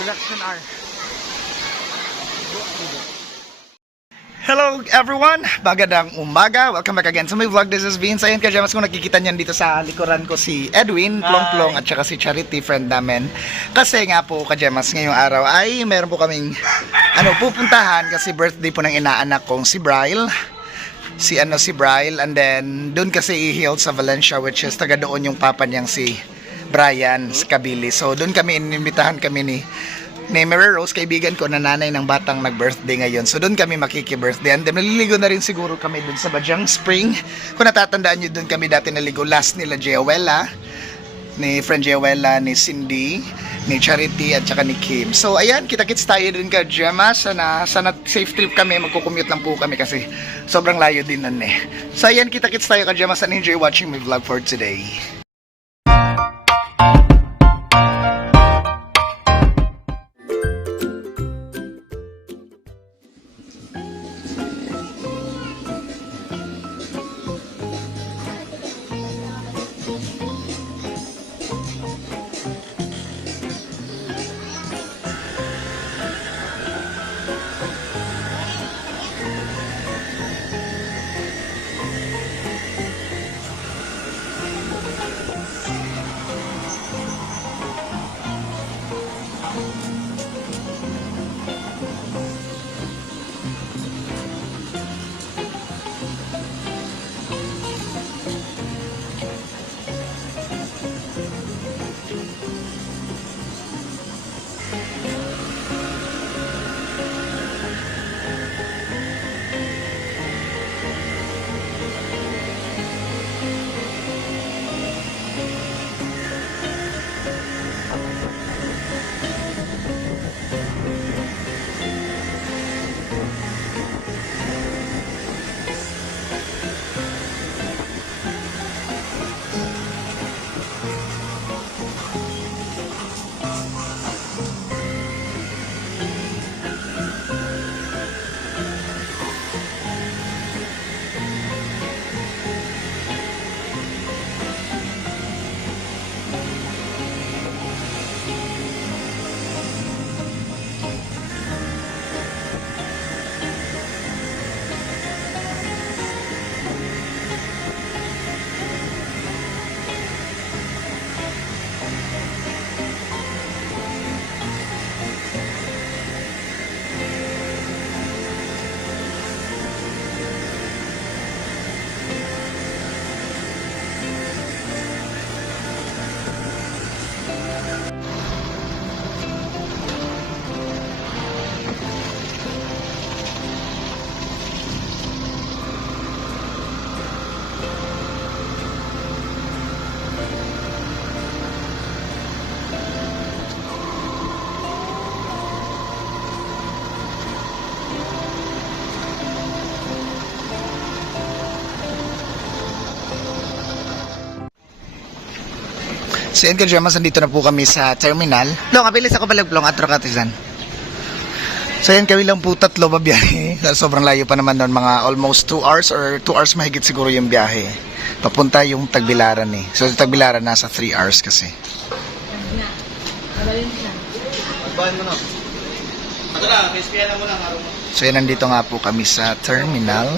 Production R. Hello everyone! Magandang umaga! Welcome back again sa my vlog. This is Vince. Ayun ka-Jamas, kung nakikita niyan dito sa likuran ko si Edwin, Plong-Plong at saka si Charity, friend namin. Kasi nga po ka-Jamas, ngayong araw ay meron po kaming pupuntahan kasi birthday po ng inaanak kong si Bryle. Si Bryle, and then doon kasi i-heal sa Valencia, which is taga doon yung papa niyang si Brian Scabili. So doon kami, inimbitahan kami ni Mary Rose, kaibigan ko na nanay ng batang nag-birthday ngayon. So doon kami makiki-birthday. And then maliligo na rin siguro kami doon sa Bajang Spring. Kung natatandaan nyo, doon kami dati naligo last nila Jewela, ni friend Jewela, ni Cindy, ni Charity at saka ni Kim. So ayan, kita-kits tayo dun ka, Gemma. Sana safe trip kami, magkukommute lang po kami kasi sobrang layo din nun eh. So ayan, kita-kits tayo ka, Gemma. Sana enjoy watching my vlog for today. So yun ka-Jamas, nandito na po kami sa terminal. Long, abilis ako palagplong at Rokatisan. So yun, kami lang po tatlo babiyahe. Sobrang layo pa naman doon, mga almost 2 hours or 2 hours mahigit siguro yung biyahe. Papunta yung Tagbilaran eh. So yung Tagbilaran nasa 3 hours kasi. So yun, nandito nga po kami sa terminal.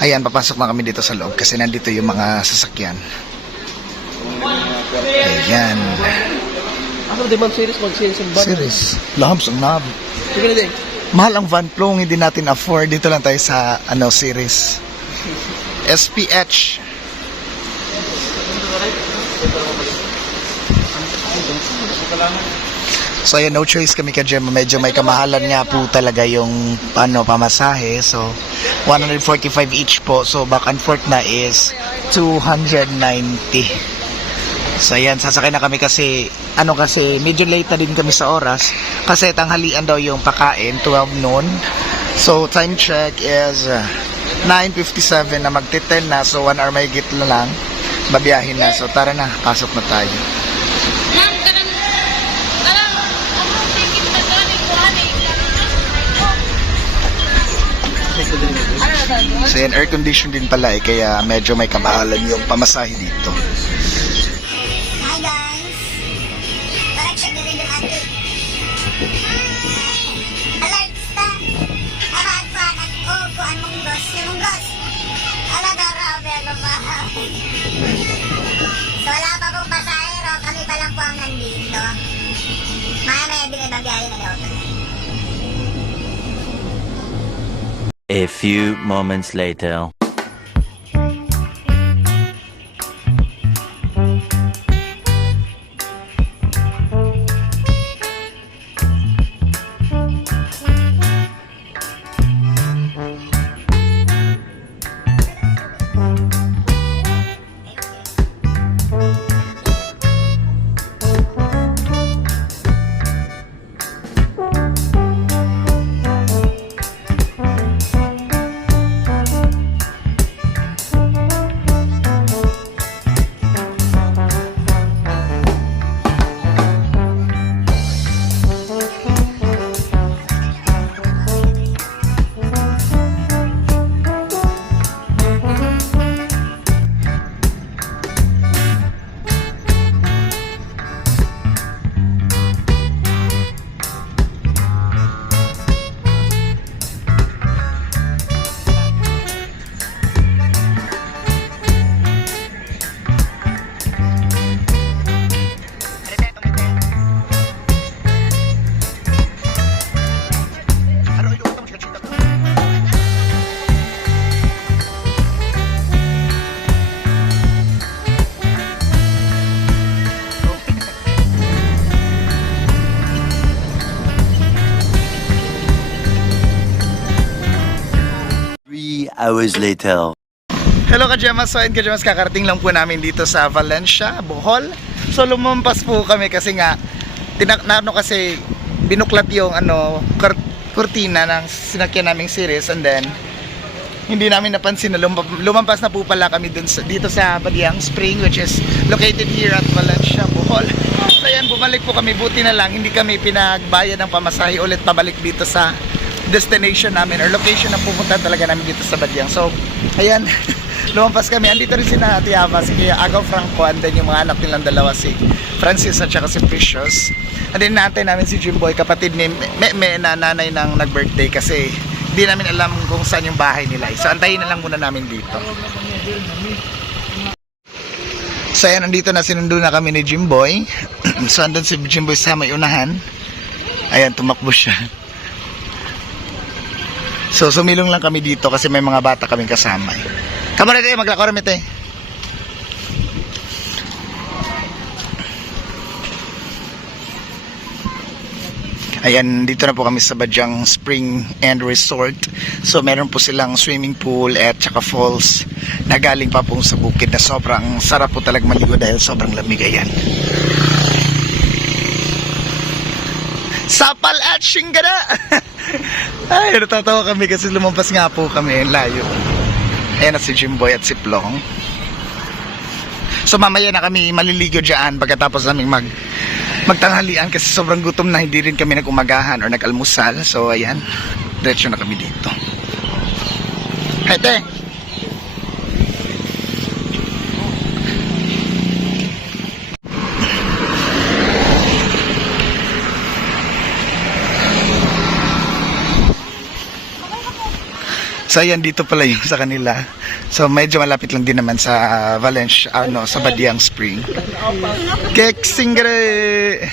Ayan, papasok na kami dito sa loob kasi nandito yung mga sasakyan. Ayan. Ano di man series mag-series ang van? Series. Lahams ang nab. Sige na din. Mahal ang van plong, hindi natin afford. Dito lang tayo sa series. SPH. So ayan, no choice kami ka-Gem. Medyo may kamahalan nga po talaga yung pamasahe. So 145 each po. So back and forth na is 290. So ayan, sasakay na kami kasi medyo late na din kami sa oras kasi tanghalian daw yung pakain, 12 noon. So time check is 9:57 na, magti-10 na. So 1 hour may higit na lang babiyahin na. So tara na, pasok na tayo. So yan, air condition din pala kaya medyo may kamahalan yung pamasahe dito. Hi guys! Para check na rin yung ating So wala pa pong pasahero, kami pa lang po ang nandito. Maya-maya binibagyahin na daw. A few moments later. Hours later. Hello Kajemas, so ayun Kajemas, kakarating lang po namin dito sa Valencia, Bohol. So lumampas po kami kasi nga kasi binuklat yung kurtina ng sinakyan naming series, and then hindi namin napansin na lumampas na po pala kami dito sa Badiang Spring, which is located here at Valencia, Bohol. So ayan, bumalik po kami, buti na lang hindi kami pinagbayad ng pamasahe ulit pabalik dito sa destination namin or location na pupunta talaga namin dito sa Badiang. So ayan, lumampas kami. Andito rin si Ate Ava, si Kuya Agaw Franco, and then yung mga anak nilang dalawa, si Francis at saka si Precious. And then naantay namin si Jimboy, kapatid ni Meme na nanay ng nag-birthday, kasi hindi namin alam kung saan yung bahay nila. So antayin na lang muna namin dito. So ayan, andito na, sinundo na kami ni Jimboy. So andun si Jimboy sa may unahan. Ayan, tumakbo siya. So sumilong lang kami dito kasi may mga bata kaming kasama. Kamara tayo, maglako rin ito. Ayan, dito na po kami sa Badiang Spring and Resort. So meron po silang swimming pool at saka falls na galing pa po sa bukid, na sobrang sarap po talaga maligo dahil sobrang lamig. Ayan, Sapal at Singada. Ay, natatawa kami kasi lumampas nga po kami, layo. Ayan na si Jimboy at si Plong. So mamaya na kami maliligo dyan pagkatapos naming magtanghalian kasi sobrang gutom na, hindi rin kami nag-umagahan or nag-almusal. So ayan, diretso na kami dito. Hete! So ayan, dito pala yung sa kanila. So medyo malapit lang din naman sa Valencia, sa Badiang Spring. Kek singre.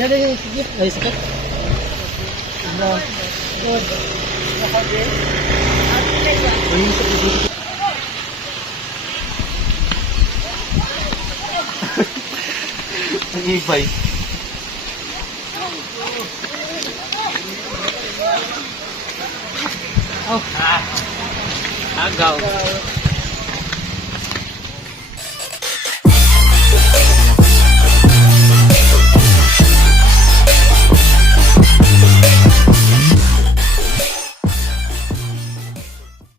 Yan, sige. Ay, sakit. Ang ibay. Oh. Agaw.